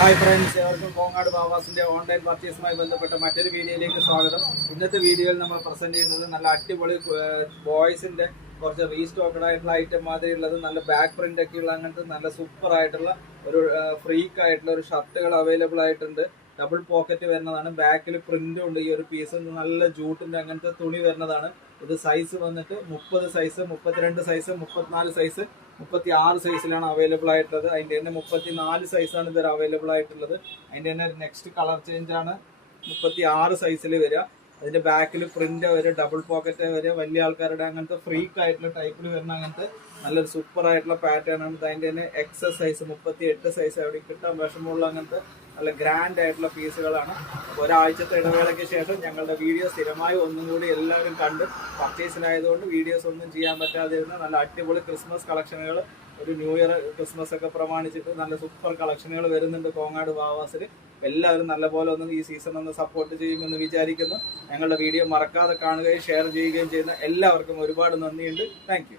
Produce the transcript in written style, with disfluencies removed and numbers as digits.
Hi friends, എവർക്കും Kongad ബാവാസിന്റെ online പർച്ചേസുമായി ബന്ധപ്പെട്ട മറ്റൊരു വീഡിയോയിലേക്ക് സ്വാഗതം. ഇന്നത്തെ വീഡിയോയിൽ നമ്മൾ പ്രസന്റ് ചെയ്യുന്നത് നല്ല അടിപൊളി ബോയ്സിന്റെ കുറച്ച് റീസ്റ്റോക്കഡ് ആയിട്ടുള്ള ഐറ്റം മാതിരി ഉള്ളത്, നല്ല ബാക്ക് പ്രിന്റ് ഒക്കെ ഉള്ള അങ്ങനത്തെ നല്ല സൂപ്പർ ആയിട്ടുള്ള ഒരു ഫ്രീക്ക് ആയിട്ടുള്ള ഒരു ഷർട്ടുകൾ അവൈലബിൾ ആയിട്ടുണ്ട്. ഡബിൾ പോക്കറ്റ് വരുന്നതാണ്, ബാക്കിൽ പ്രിന്റും ഉണ്ട്. ഈ ഒരു പീസ് നല്ല ജൂട്ടിന്റെ അങ്ങനത്തെ തുണി വരുന്നതാണ്. ഇത് സൈസ് വന്നിട്ട് 30 സൈസ്, 32 സൈസ്, 34 സൈസ്, 36 സൈസിലാണ് അവൈലബിൾ ആയിട്ടുള്ളത്. അതിന്റെ തന്നെ 34 സൈസാണ് ഇത് അവൈലബിൾ ആയിട്ടുള്ളത്. അതിന്റെ തന്നെ നെക്സ്റ്റ് കളർ ചേഞ്ച് ആണ് 36 സൈസിൽ വരിക. അതിന്റെ ബാക്കിൽ പ്രിന്റ് വരിക, ഡബിൾ പോക്കറ്റ് വരിക. വലിയ ആൾക്കാരുടെ അങ്ങനത്തെ ഫ്രീക്ക് ആയിട്ടുള്ള ടൈപ്പിൽ വരുന്ന അങ്ങനത്തെ നല്ലൊരു സൂപ്പർ ആയിട്ടുള്ള പാറ്റേൺ ആണ്. അതിന്റെ തന്നെ എക്സസ് സൈസ് 38 സൈസ് അവിടെ കിട്ടാൻ വിഷമമുള്ള അങ്ങനത്തെ നല്ല ഗ്രാൻഡ് ആയിട്ടുള്ള പീസുകളാണ്. ഒരാഴ്ചത്തെ ഇടവേളയ്ക്ക് ശേഷം ഞങ്ങളുടെ വീഡിയോ സ്ഥിരമായി ഒന്നും കൂടി എല്ലാവരും കണ്ട് പർച്ചേസിലായതുകൊണ്ട് വീഡിയോസ് ഒന്നും ചെയ്യാൻ പറ്റാതിരുന്ന നല്ല അടിപൊളി ക്രിസ്മസ് കളക്ഷനുകൾ, ഒരു ന്യൂ ഇയർ ക്രിസ്മസ് ഒക്കെ പ്രമാണിച്ചിട്ട് നല്ല സൂപ്പർ കളക്ഷനുകൾ വരുന്നുണ്ട് കോങ്ങാട് ബാവാസിൽ. എല്ലാവരും നല്ലപോലെ ഒന്ന് ഈ സീസൺ ഒന്ന് സപ്പോർട്ട് ചെയ്യുമെന്ന് വിചാരിക്കുന്നു. ഞങ്ങളുടെ വീഡിയോ മറക്കാതെ കാണുകയും ഷെയർ ചെയ്യുകയും ചെയ്യുന്ന എല്ലാവർക്കും ഒരുപാട് നന്ദിയുണ്ട്. Thank you.